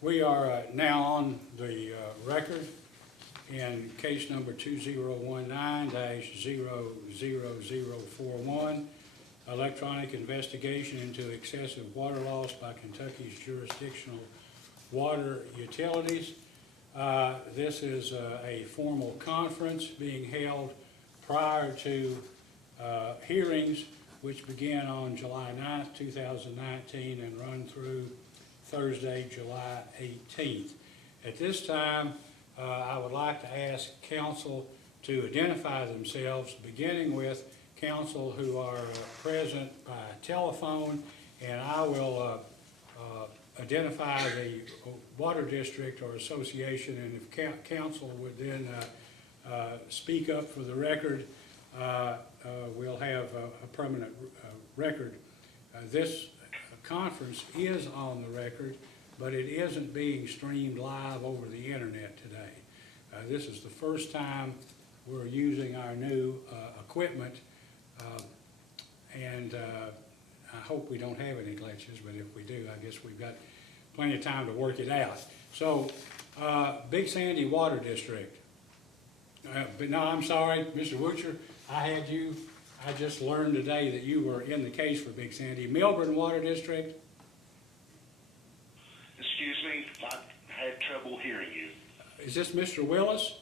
We are now on the record in case number 2019-00041, electronic investigation into excessive water loss by Kentucky's jurisdictional water utilities. This is a formal conference being held prior to hearings which began on July 9th, 2019 and run through Thursday, July 18th. At this time, I would like to ask council to identify themselves, beginning with council who are present by telephone, and I will identify the water district or association, and if council would then speak up for the record, we'll have a permanent record. This conference is on the record, but it isn't being streamed live over the internet today. This is the first time we're using our new equipment, and I hope we don't have any glitches, but if we do, I guess we've got plenty of time to work it out. So, Big Sandy Water District. But no, I'm sorry, Mr. Woocher, I just learned today that you were in the case for Big Sandy. Milburn Water District? Excuse me, I had trouble hearing you. Is this Mr. Willis?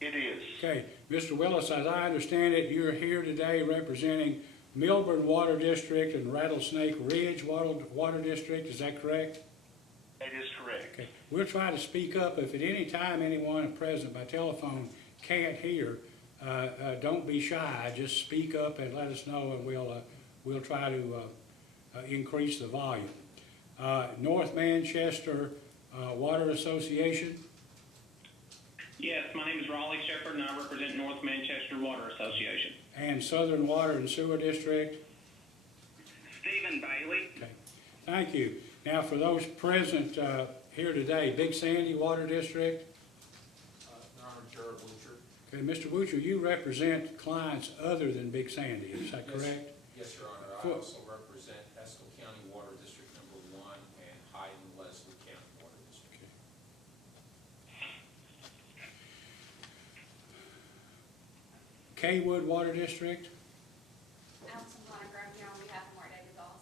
It is. Okay, Mr. Willis, as I understand it, you're here today representing Milburn Water District and Rattlesnake Ridge Water District, is that correct? That is correct. Okay, we'll try to speak up. If at any time anyone present by telephone can't hear, don't be shy. Just speak up and let us know, and we'll try to increase the volume. North Manchester Water Association. Yes, my name is Raleigh Shepherd, and I represent North Manchester Water Association. And Southern Water and Sewer District. Stephen Bailey. Okay, thank you. Now, for those present here today, Big Sandy Water District. Okay, Mr. Woocher, you represent clients other than Big Sandy, is that correct? Yes, Your Honor. I also represent Estill County Water District Number 1 and Hyde and Leslie County Water District. Okay. Kaywood Water District. Allison Honaker, I'm here on behalf of Mark David Goss.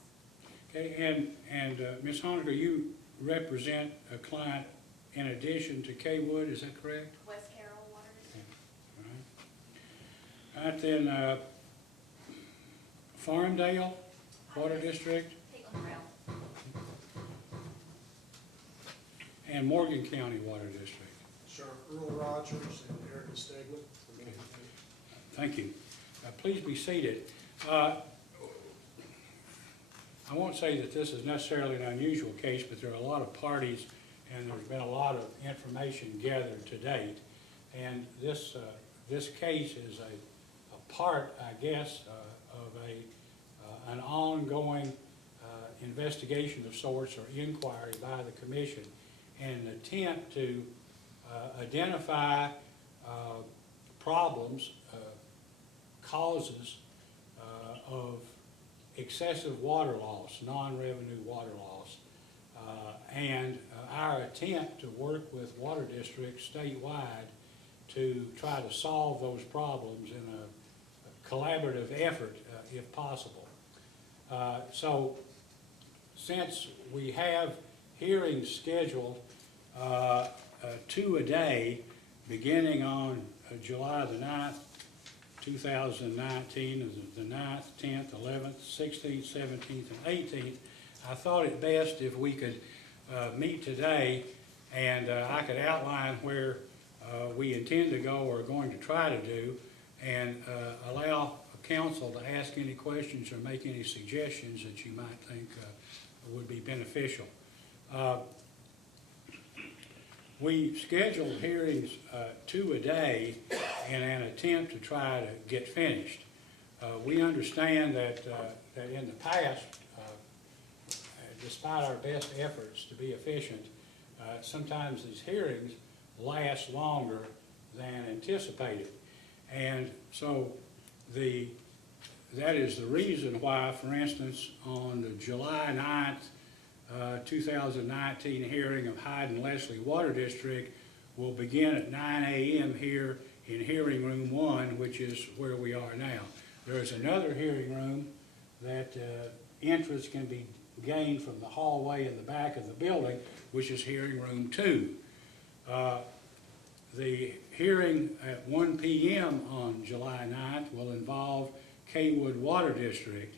Okay, and Ms. Honaker, you represent a client in addition to Kaywood, is that correct? West Carroll Water District. All right, then Farmdale Water District Caitlin Rail. and Morgan County Water District. Sure, Earl Rogers and Eric Stegman. Thank you. Please be seated. I won't say that this is necessarily an unusual case, but there are a lot of parties and there's been a lot of information gathered to date. And this case is a part, I guess, of an ongoing investigation of sorts or inquiry by the Commission in an attempt to identify problems, causes of excessive water loss, non-revenue water loss, and our attempt to work with water districts statewide to try to solve those problems in a collaborative effort, if possible. So, since we have hearings scheduled 2 a day, beginning on July the 9th, 2019, the 9th, 10th, 11th, 16th, 17th, and 18th, I thought it best if we could meet today and I could outline where we intend to go or are going to try to do, and allow council to ask any questions or make any suggestions that you might think would be beneficial. We scheduled hearings 2 a day in an attempt to try to get finished. We understand that in the past, despite our best efforts to be efficient, sometimes these hearings last longer than anticipated. And so that is the reason why, for instance, on the July 9th 2019 hearing of Hyde and Leslie Water District will begin at 9 a.m. here in Hearing Room 1, which is where we are now. There is another hearing room that entrance can be gained from the hallway in the back of the building, which is Hearing Room 2. The hearing at 1 p.m. on July 9th will involve Kaywood Water District.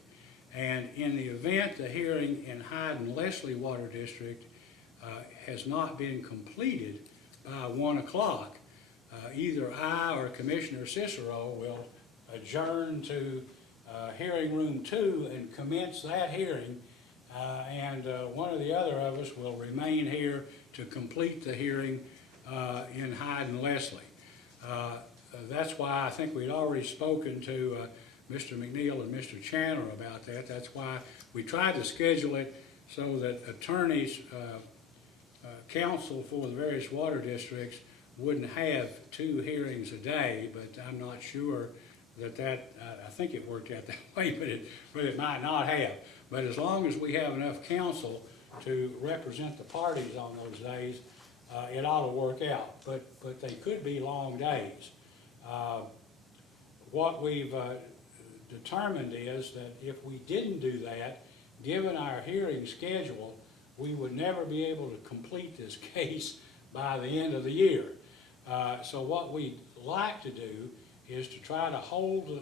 And in the event the hearing in Hyde and Leslie Water District has not been completed by 1 o'clock, either I or Commissioner Cicero will adjourn to Hearing Room 2 and commence that hearing, and one or the other of us will remain here to complete the hearing in Hyde and Leslie. That's why I think we'd already spoken to Mr. McNeil and Mr. Chandler about that. That's why we tried to schedule it so that attorneys, counsel for the various water districts wouldn't have 2 hearings a day, but I'm not sure that I think it worked out that way, but it might not have. But as long as we have enough counsel to represent the parties on those days, it ought to work out. But they could be long days. What we've determined is that if we didn't do that, given our hearing schedule, we would never be able to complete this case by the end of the year. So what we'd like to do is to try to hold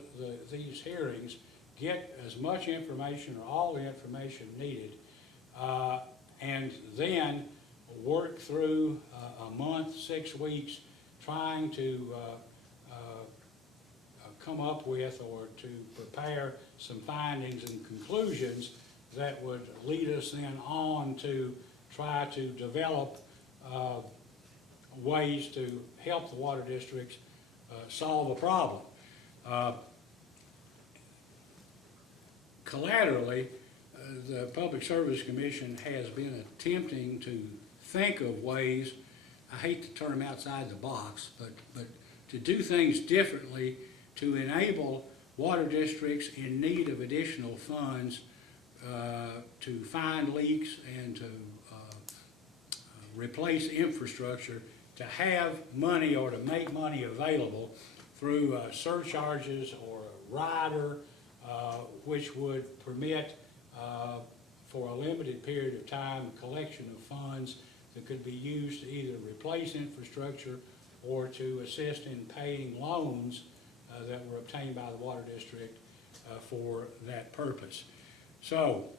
these hearings, get as much information or all the information needed, and then work through a month, 6 weeks, trying to come up with or to prepare some findings and conclusions that would lead us then on to try to develop ways to help the water districts solve the problem. Collaterally, the Public Service Commission has been attempting to think of ways, I hate the term outside the box, but to do things differently to enable water districts in need of additional funds to find leaks and to replace infrastructure, to have money or to make money available through surcharges or a rider, which would permit for a limited period of time collection of funds that could be used to either replace infrastructure or to assist in paying loans that were obtained by the water district for that purpose. So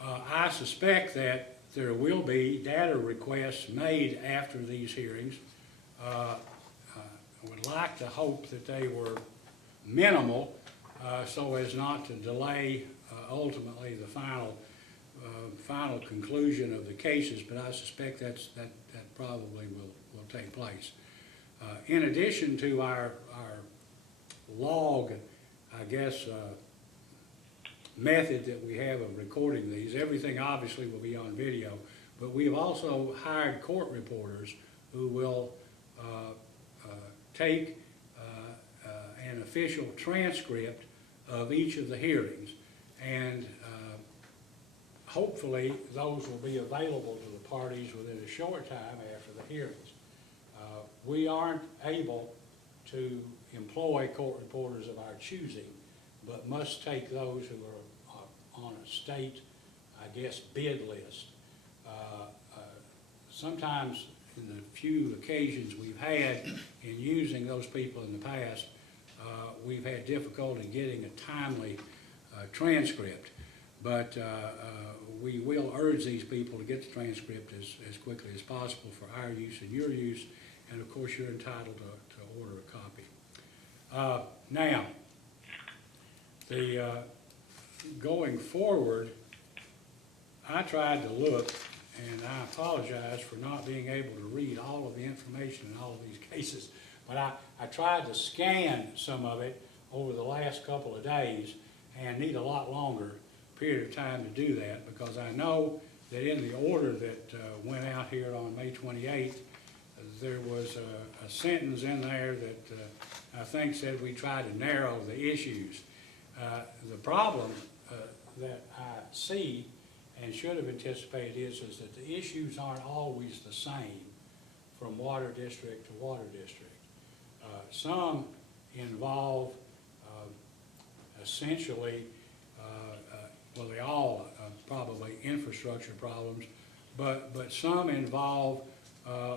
I suspect that there will be data requests made after these hearings. I would like to hope that they were minimal so as not to delay ultimately the final conclusion of the cases, but I suspect that probably will take place. In addition to our log, I guess, method that we have of recording these, everything obviously will be on video, but we have also hired court reporters who will take an official transcript of each of the hearings, and hopefully those will be available to the parties within a short time after the hearings. We aren't able to employ court reporters of our choosing, but must take those who are on a state, I guess, bid list. Sometimes in the few occasions we've had in using those people in the past, we've had difficulty getting a timely transcript. But we will urge these people to get the transcript as quickly as possible for our use and your use, and of course you're entitled to order a copy. Now, going forward, I tried to look, and I apologize for not being able to read all of the information in all of these cases, but I tried to scan some of it over the last couple of days and need a lot longer period of time to do that, because I know that in the order that went out here on May 28th, there was a sentence in there that I think said we try to narrow the issues. The problem that I see and should have anticipated is that the issues aren't always the same from water district to water district. Some involve essentially, well, they all probably infrastructure problems, but some involve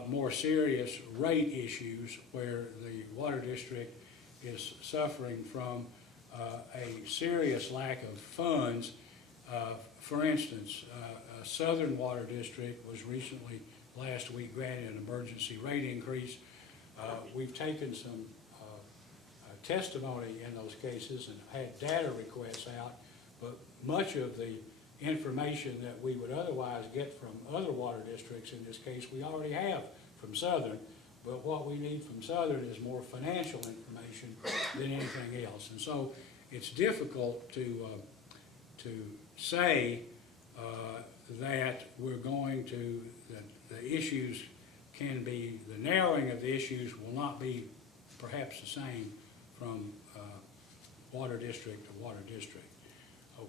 more serious rate issues where the water district is suffering from a serious lack of funds. For instance, Southern Water District was recently, last week, granted an emergency rate increase. We've taken some testimony in those cases and had data requests out, but much of the information that we would otherwise get from other water districts, in this case, we already have from Southern, but what we need from Southern is more financial information than anything else. And so it's difficult to say that we're going to, that the issues can be, the narrowing of the issues will not be perhaps the same from water district to water district.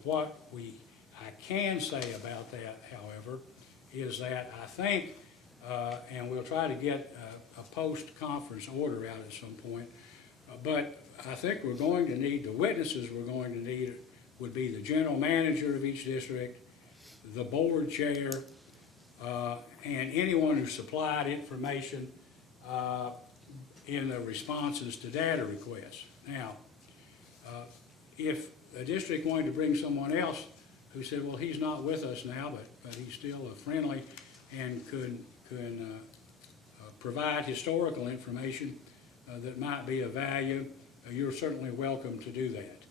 What I can say about that, however, is that I think, and we'll try to get a post-conference order out at some point, but I think we're going to need, the witnesses we're going to need would be the general manager of each district, the board chair, and anyone who supplied information in the responses to data requests. Now, if a district wanted to bring someone else who said, well, he's not with us now, but he's still friendly and could provide historical information that might be of value, you're certainly welcome to do that.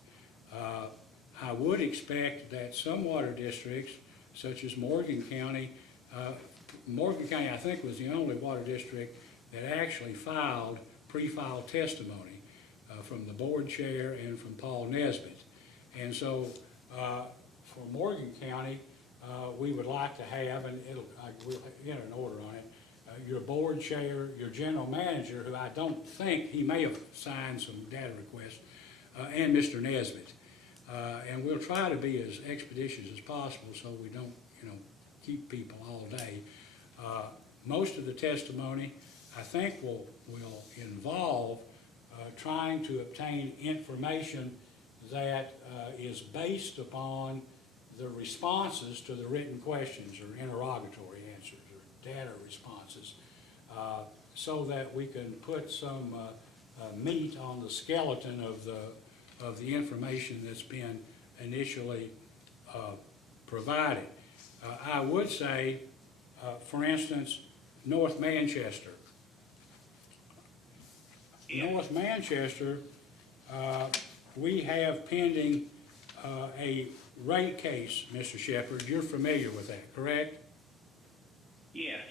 I would expect that some water districts, such as Morgan County, I think was the only water district that actually filed pre-filed testimony from the board chair and from Paul Nesbitt. And so for Morgan County, we would like to have, and we'll enter an order on it, your board chair, your general manager, who I don't think, he may have signed some data requests, and Mr. Nesbitt. And we'll try to be as expeditious as possible so we don't, keep people all day. Most of the testimony, I think, will involve trying to obtain information that is based upon the responses to the written questions or interrogatory answers or data responses, so that we can put some meat on the skeleton of the information that's been initially provided. I would say, for instance, North Manchester. North Manchester, we have pending a rate case, Mr. Shepherd. You're familiar with that, correct? Yes.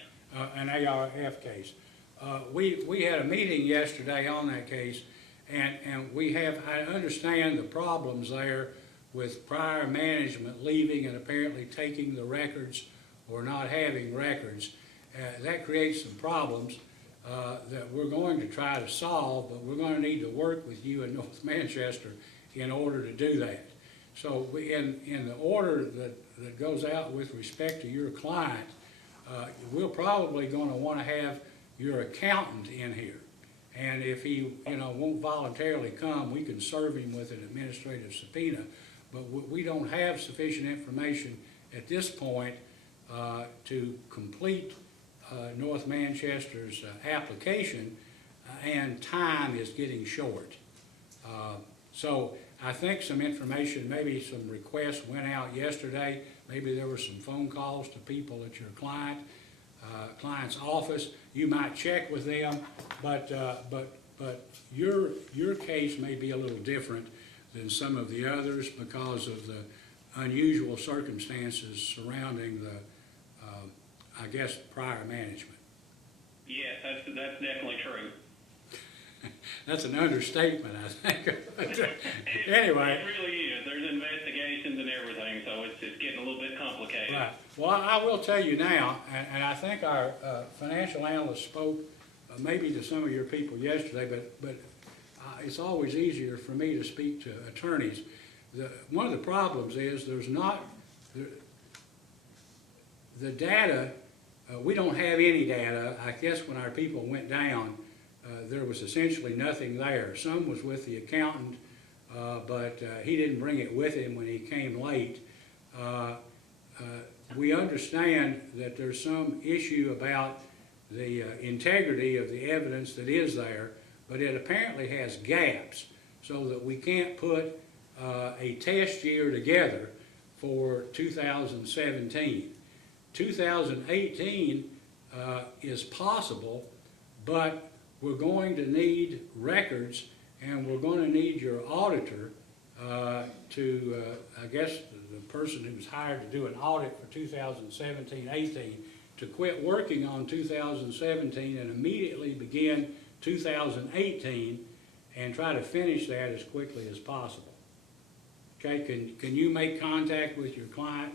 An ARF case. We had a meeting yesterday on that case, and I understand the problems there with prior management leaving and apparently taking the records or not having records. That creates some problems that we're going to try to solve, but we're going to need to work with you in North Manchester in order to do that. So in the order that goes out with respect to your client, we're probably going to want to have your accountant in here. And if he won't voluntarily come, we can serve him with an administrative subpoena. But we don't have sufficient information at this point to complete North Manchester's application, and time is getting short. So I think some information, maybe some requests went out yesterday. Maybe there were some phone calls to people at your client's office. You might check with them, but your case may be a little different than some of the others because of the unusual circumstances surrounding the, I guess, prior management. Yes, that's definitely true. That's an understatement, I think. Anyway. It really is. There's investigations and everything, so it's getting a little bit complicated. Right. Well, I will tell you now, and I think our financial analyst spoke maybe to some of your people yesterday, but it's always easier for me to speak to attorneys. One of the problems is the data, we don't have any data. I guess when our people went down, there was essentially nothing there. Some was with the accountant, but he didn't bring it with him when he came late. We understand that there's some issue about the integrity of the evidence that is there, but it apparently has gaps so that we can't put a test year together for 2017. 2018 is possible, but we're going to need records, and we're going to need your auditor to, I guess, the person who was hired to do an audit for 2017-18 to quit working on 2017 and immediately begin 2018 and try to finish that as quickly as possible. Okay, can you make contact with your client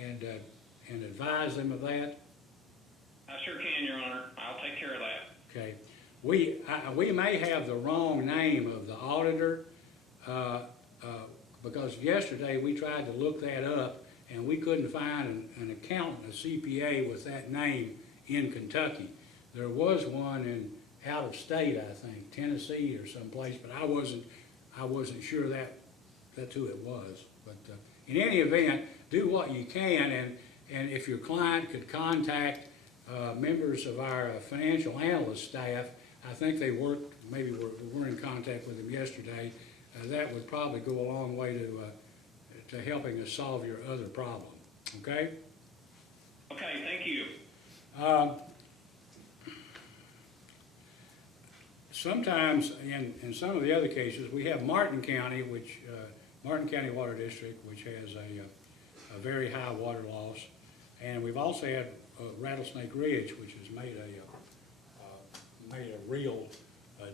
and advise them of that? I sure can, Your Honor. I'll take care of that. Okay, we may have the wrong name of the auditor, because yesterday we tried to look that up and we couldn't find an accountant, a CPA with that name in Kentucky. There was one in out of state, I think, Tennessee or someplace, but I wasn't sure that's who it was. But in any event, do what you can, and if your client could contact members of our financial analyst staff, I think they worked, maybe we're in contact with them yesterday, that would probably go a long way to helping us solve your other problem, okay? Okay, thank you. Sometimes, in some of the other cases, we have Martin County, Martin County Water District, which has a very high water loss, and we've also had Rattlesnake Ridge, which has made a real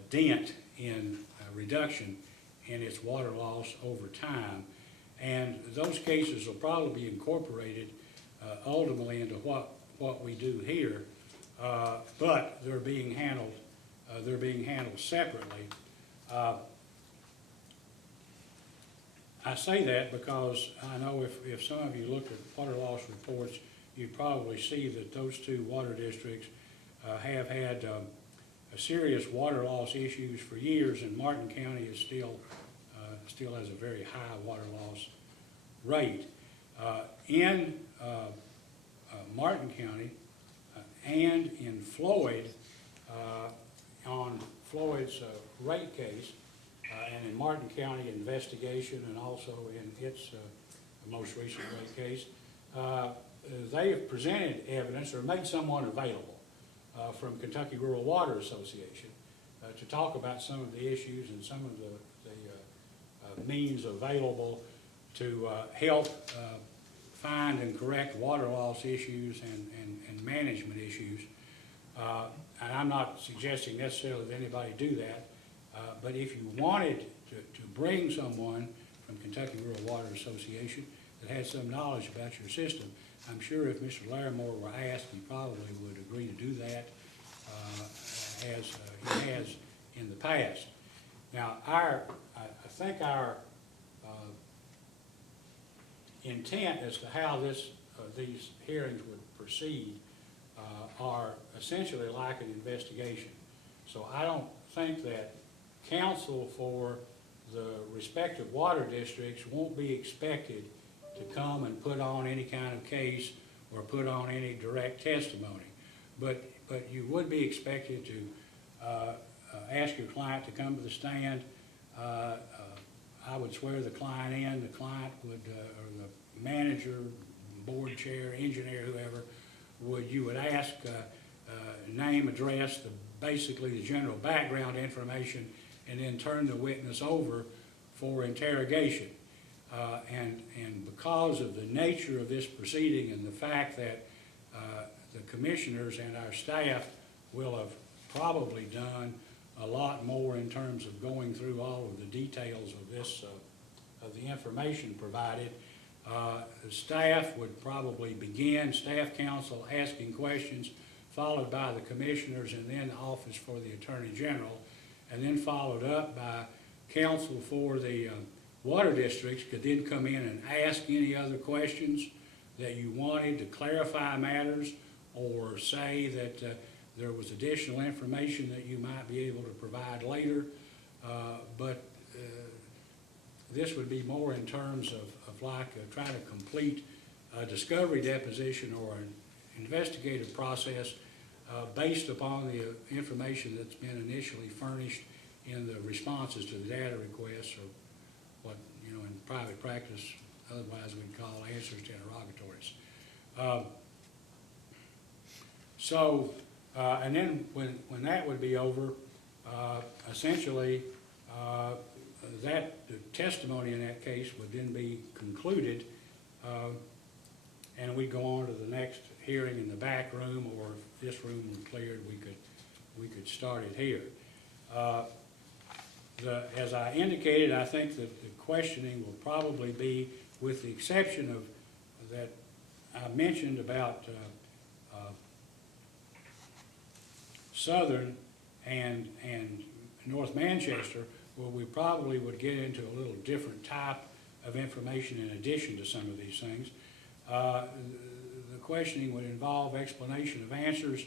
dent in reduction in its water loss over time, and those cases will probably be incorporated ultimately into what we do here, but they're being handled separately. I say that because I know if some of you look at water loss reports, you probably see that those two water districts have had serious water loss issues for years, and Martin County is still has a very high water loss rate. In Martin County and in Floyd, on Floyd's rate case, and in Martin County investigation, and also in its most recent rate case, they have presented evidence or made someone available from Kentucky Rural Water Association to talk about some of the issues and some of the means available to help find and correct water loss issues and management issues. And I'm not suggesting necessarily that anybody do that, but if you wanted to bring someone from Kentucky Rural Water Association that has some knowledge about your system, I'm sure if Mr. Larimore were asked, he probably would agree to do that, as he has in the past. Now, I think our intent as to how these hearings would proceed are essentially like an investigation. So I don't think that counsel for the respective water districts won't be expected to come and put on any kind of case or put on any direct testimony. But you would be expected to ask your client to come to the stand. I would swear the client in, the client would, or the manager, board chair, engineer, whoever, you would ask name, address, basically the general background information, and then turn the witness over for interrogation. And because of the nature of this proceeding and the fact that the commissioners and our staff will have probably done a lot more in terms of going through all of the details of this, of the information provided, the staff would probably begin, staff counsel asking questions, followed by the commissioners and then the Office for the Attorney General, and then followed up by counsel for the water districts could then come in and ask any other questions that you wanted to clarify matters or say that there was additional information that you might be able to provide later. But this would be more in terms of like trying to complete a discovery deposition or an investigative process based upon the information that's been initially furnished in the responses to the data requests, or what, you know, in private practice otherwise we'd call answers to interrogatories. And then when that would be over, essentially that the testimony in that case would then be concluded, and we'd go on to the next hearing in the back room, or if this room were cleared, we could start it here. As I indicated, I think that the questioning will probably be, with the exception of that I mentioned about Southern and North Manchester, where we probably would get into a little different type of information in addition to some of these things. The questioning would involve explanation of answers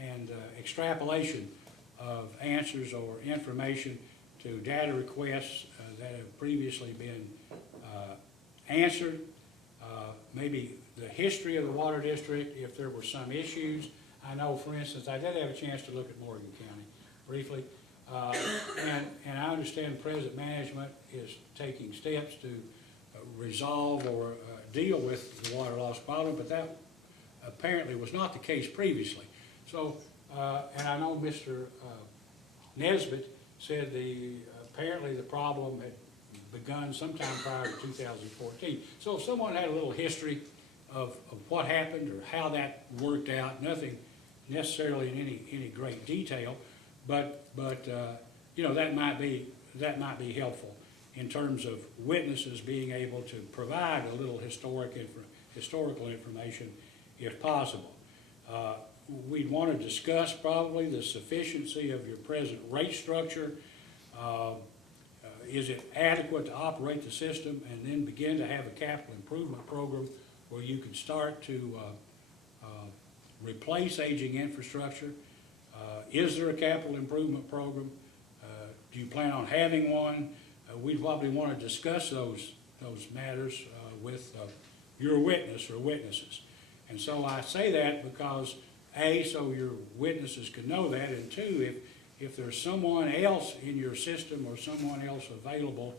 and extrapolation of answers or information to data requests that have previously been answered. Maybe the history of the water district, if there were some issues. I know, for instance, I did have a chance to look at Morgan County briefly, and I understand present management is taking steps to resolve or deal with the water loss problem, but that apparently was not the case previously. So, and I know Mr. Nesbitt said apparently the problem had begun sometime prior to 2014. So if someone had a little history of what happened or how that worked out, nothing necessarily in any great detail, but you know, that might be helpful in terms of witnesses being able to provide a little historical information if possible. We'd want to discuss probably the sufficiency of your present rate structure. Is it adequate to operate the system, and then begin to have a capital improvement program where you could start to replace aging infrastructure? Is there a capital improvement program? Do you plan on having one? We'd probably want to discuss those matters with your witness or witnesses. And so I say that because, A, so your witnesses can know that, and two, if there's someone else in your system or someone else available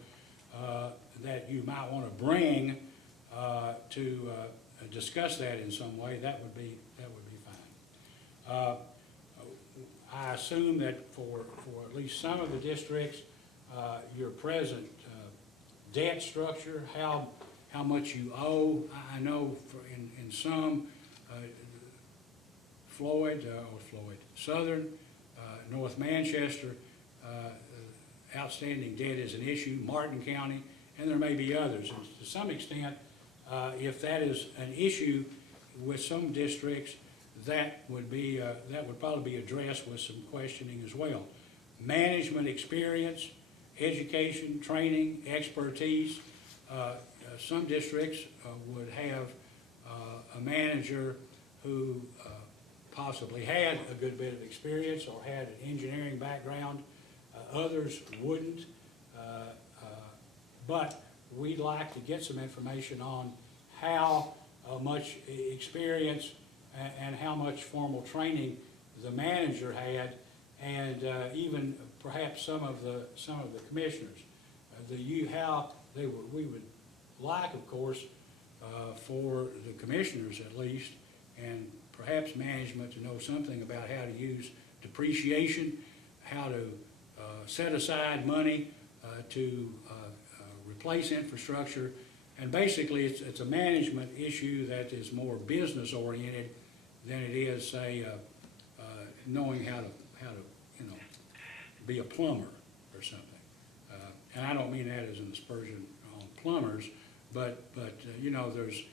that you might want to bring to discuss that in some way, that would be fine. I assume that for at least some of the districts, your present debt structure, how much you owe. I know in some, Southern, North Manchester, outstanding debt is an issue, Martin County, and there may be others. And to some extent, if that is an issue with some districts, that would probably be addressed with some questioning as well. Management experience, education, training, expertise. Some districts would have a manager who possibly had a good bit of experience or had an engineering background. Others wouldn't. But we'd like to get some information on how much experience and how much formal training the manager had, and even perhaps some of the commissioners. We would like, of course, for the commissioners at least, and perhaps management, to know something about how to use depreciation, how to set aside money to replace infrastructure. And basically it's a management issue that is more business oriented than it is, say, knowing how to be a plumber or something. And I don't mean that as an aspersion on plumbers, but you know, there's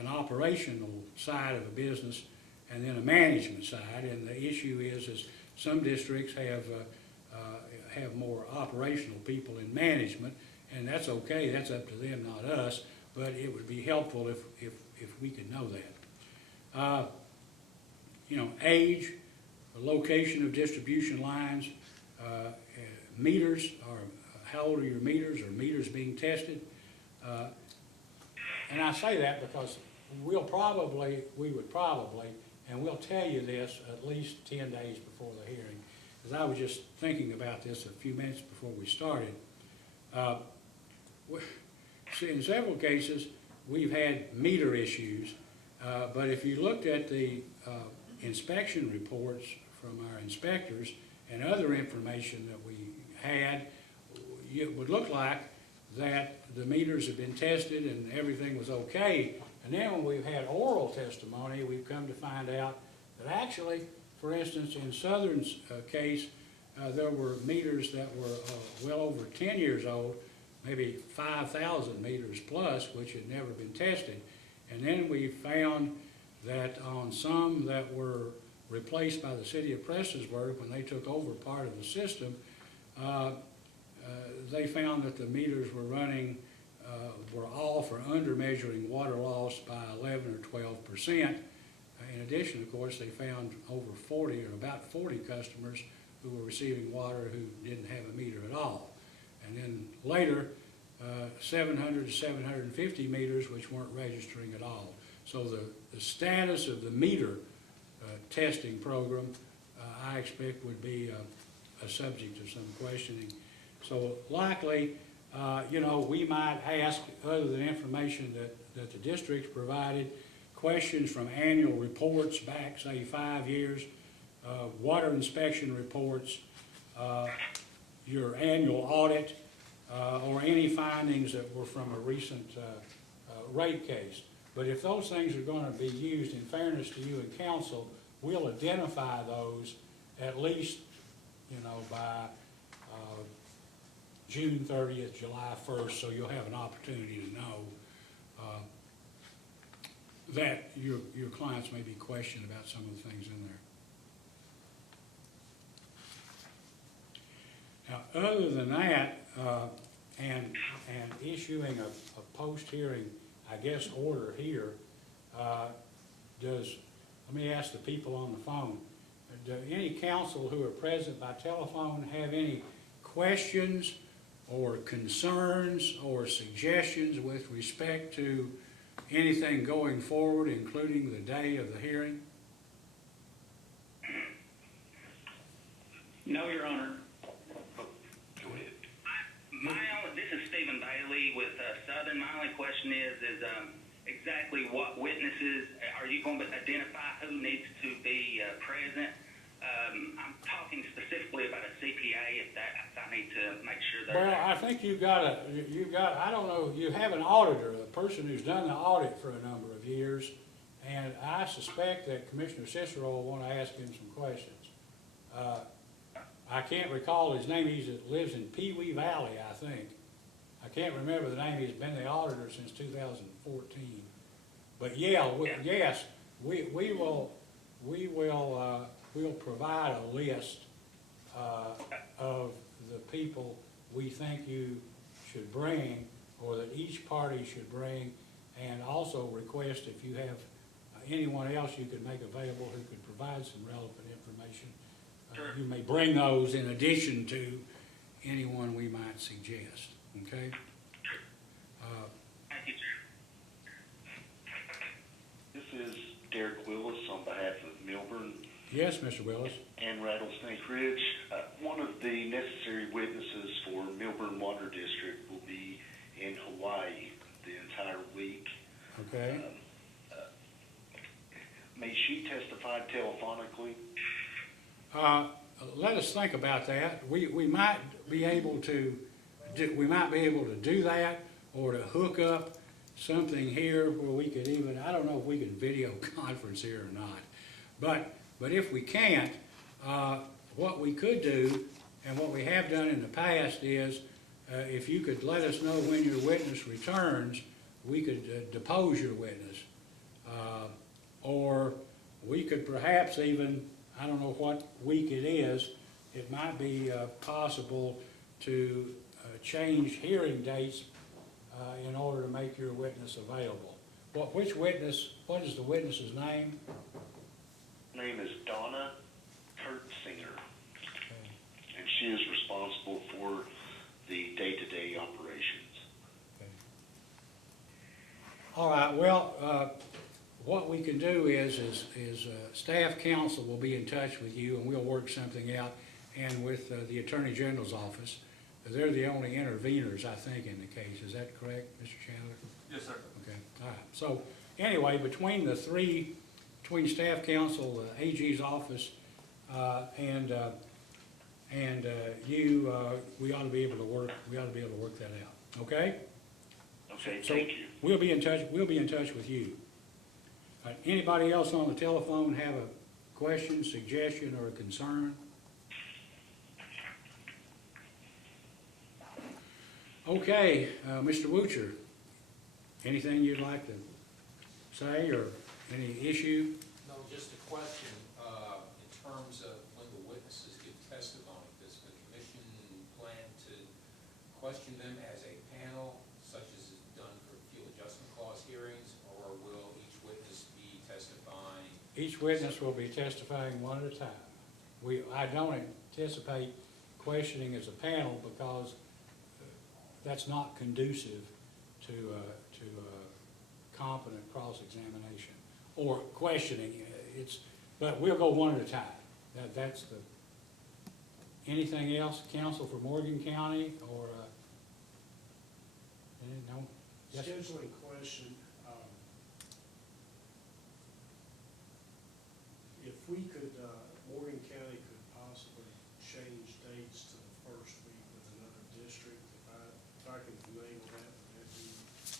an operational side of a business and then a management side, and the issue is some districts have more operational people in management, and that's okay, that's up to them, not us. but it would be helpful if we could know that. You know, age, location of distribution lines, meters, or how old are your meters, or meters being tested? And I say that because we would probably, and we'll tell you this at least 10 days before the hearing, because I was just thinking about this a few minutes before we started. See, in several cases, we've had meter issues, but if you looked at the inspection reports from our inspectors and other information that we had, it would look like that the meters have been tested and everything was okay. And then when we've had oral testimony, we've come to find out that actually, for instance, in Southern's case, there were meters that were well over 10 years old, maybe 5,000 meters plus, which had never been tested. And then we found that on some that were replaced by the city of Prestonsburg when they took over part of the system, they found that the meters were running, were off or under measuring water loss by 11 or 12%. In addition, of course, they found over 40 or about 40 customers who were receiving water who didn't have a meter at all. And then later, 700 to 750 meters which weren't registering at all. So the status of the meter testing program, I expect would be a subject of some questioning. So likely, you know, we might ask, other than information that the district's provided, questions from annual reports back, say, 5 years, water inspection reports, your annual audit, or any findings that were from a recent rate case. But if those things are going to be used, in fairness to you and council, we'll identify those at least, you know, by June 30th, July 1st, so you'll have an opportunity to know that your clients may be questioned about some of the things in there. Now, other than that, and issuing a post-hearing, I guess, order here, let me ask the people on the phone, do any council who are present by telephone have any questions or concerns or suggestions with respect to anything going forward, including the day of the hearing? No, Your Honor. This is Stephen Bailey with Southern. My only question is exactly what witnesses are you going to identify who needs to be present? I'm talking specifically about a CPA if I need to make sure that. Well, I think you've got, I don't know, you have an auditor, a person who's done the audit for a number of years, and I suspect that Commissioner Cicero will want to ask him some questions. I can't recall his name. He lives in Pee Wee Valley, I think. I can't remember the name. He's been the auditor since 2014. But yeah, yes, we'll provide a list of the people we think you should bring, or that each party should bring, and also request if you have anyone else you could make available who could provide some relevant information. You may bring those in addition to anyone we might suggest, okay? Thank you, Chair. This is Derek Willis on behalf of Milburn Yes, Mr. Willis. and Rattlesnake Ridge. One of the necessary witnesses for Milburn Water District will be in Hawaii the entire week. Okay. May she testify telephonically? Let us think about that. We might be able to do that, or to hook up something here where we could even, I don't know if we can video conference here or not, but if we can't, what we could do, and what we have done in the past is, if you could let us know when your witness returns, we could depose your witness. Or we could perhaps even, I don't know what week it is, it might be possible to change hearing dates in order to make your witness available. Which witness, what is the witness's name? Name is Donna Kurtzinger, and she is responsible for the day-to-day operations. Okay. All right, well, what we can do is staff counsel will be in touch with you, and we'll work something out, and with the Attorney General's office. They're the only interveners, I think, in the case. Is that correct, Mr. Chandler? Yes, sir. Okay, all right. So, anyway, between the three, between staff counsel, AG's office, and you, we ought to be able to work that out, okay? Okay, So thank you. we'll be in touch with you. Anybody else on the telephone have a question, suggestion, or a concern? Okay, Mr. Woocher, anything you'd like to say, or any issue? No, just a question, in terms of when the witnesses give testimony, does the commission plan to question them as a panel, such as is done for fuel adjustment clause hearings, or will each witness be testifying? Each witness will be testifying one at a time. I don't anticipate questioning as a panel because that's not conducive to competent cross-examination or questioning. But we'll go one at a time. That's the. Anything else, counsel for Morgan County, or no? Yes, sir. Scheduling question, if we could, Morgan County could possibly change dates to the first week with another district, if I can enable that, would that be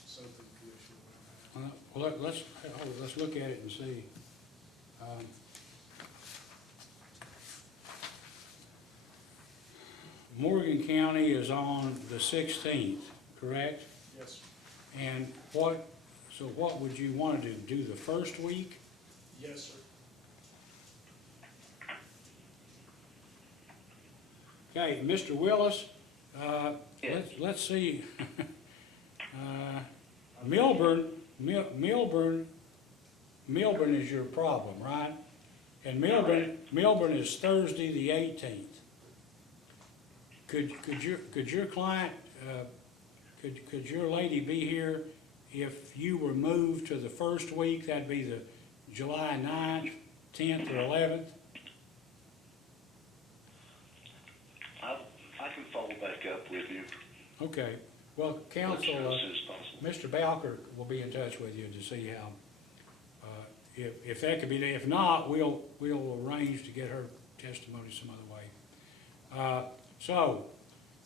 something the commission would have? Well, let's look at it and see. Morgan County is on the 16th, correct? Yes, sir. And what would you want to do? Do the first week? Yes, sir. Okay, Mr. Willis, Yes. let's see. Milburn is your problem, right? And Milburn is Thursday the 18th. Could your client, could your lady be here if you were moved to the first week? That'd be the July 9th, 10th, or 11th? I can follow back up with you. Okay. Well, counsel, As soon as possible. Mr. Balker will be in touch with you to see how, if that could be done. If not, we'll arrange to get her testimony some other way. So,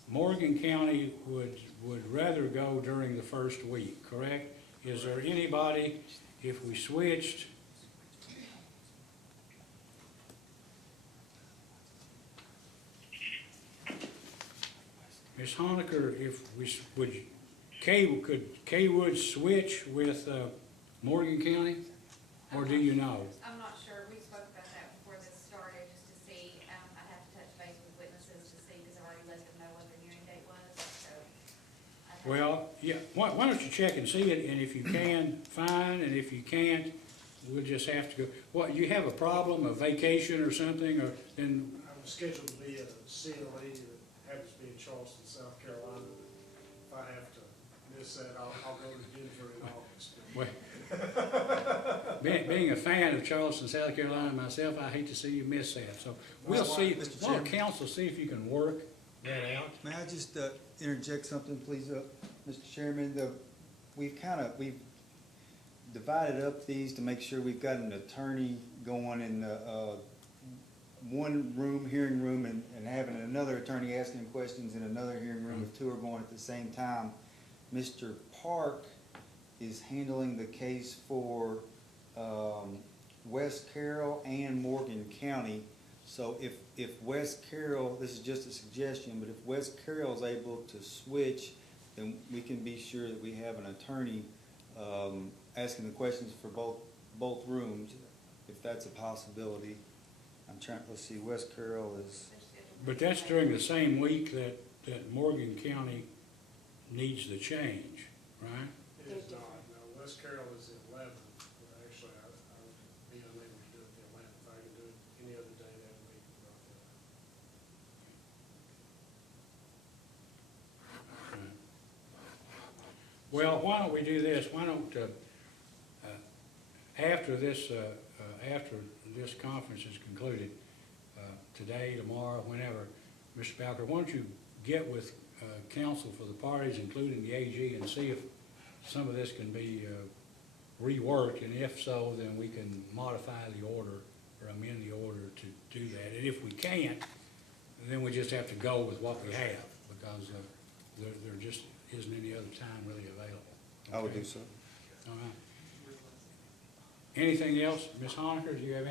Morgan County would rather go during the first week, correct? Is there anybody, if we switched, Ms. Honaker, if we, could Kaywood switch with Morgan County? Or do you know? I'm not sure, we spoke about that before this started, just to see, I have to touch base with witnesses to see, because I've already let them know what their hearing date was, so. I have to- Well, yeah, why don't you check and see it, and if you can, fine, and if you can't, we'll just have to go. What, you have a problem, a vacation or something, or then, I was scheduled to be at a CLE that happens to be in Charleston, South Carolina. If I have to miss that, I'll go to Denver in August. well, being a fan of Charleston, South Carolina myself, I hate to see you miss that, so we'll Well, see, Mr. well, Chairman. council, see if you can work that out. May I just interject something, please, Mr. Chairman? We've divided up these to make sure we've got an attorney going in one room, hearing room, and having another attorney asking questions in another hearing room if two are going at the same time. Mr. Park is handling the case for West Carroll and Morgan County. So if West Carroll, this is just a suggestion, but if West Carroll is able to switch, then we can be sure that we have an attorney asking the questions for both rooms, if that's a possibility. I'm trying, let's see, West Carroll is, they're scheduled- But that's during the same week that Morgan County needs the change. right? It is not, no, West Carroll is the 11th, but actually, I would be unable to do it the 11th. I can do it any other day that week. Right. Well, why don't we do this? Why don't, after this conference is concluded, today, tomorrow, whenever, Mr. Bowker, why don't you get with counsel for the parties, including the AG, and see if some of this can be reworked, and if so, then we can modify the order or amend the order to do that. And if we can't, then we just have to go with what we have, because there just isn't any other time really available. I would Okay? do so. All right. Anything else? Ms. Honaker, do you have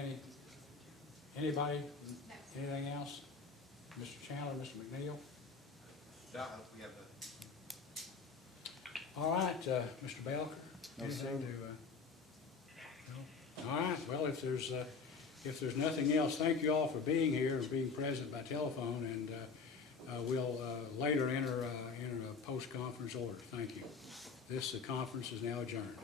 anybody, No. anything else? Mr. Chandler, Mr. McNeil? We have All right, Mr. Belker? No, anything sir. no? All right, well, if there's nothing else, thank you all for being here and being present by telephone, and we'll later enter a post-conference order. Thank you. This conference is now adjourned.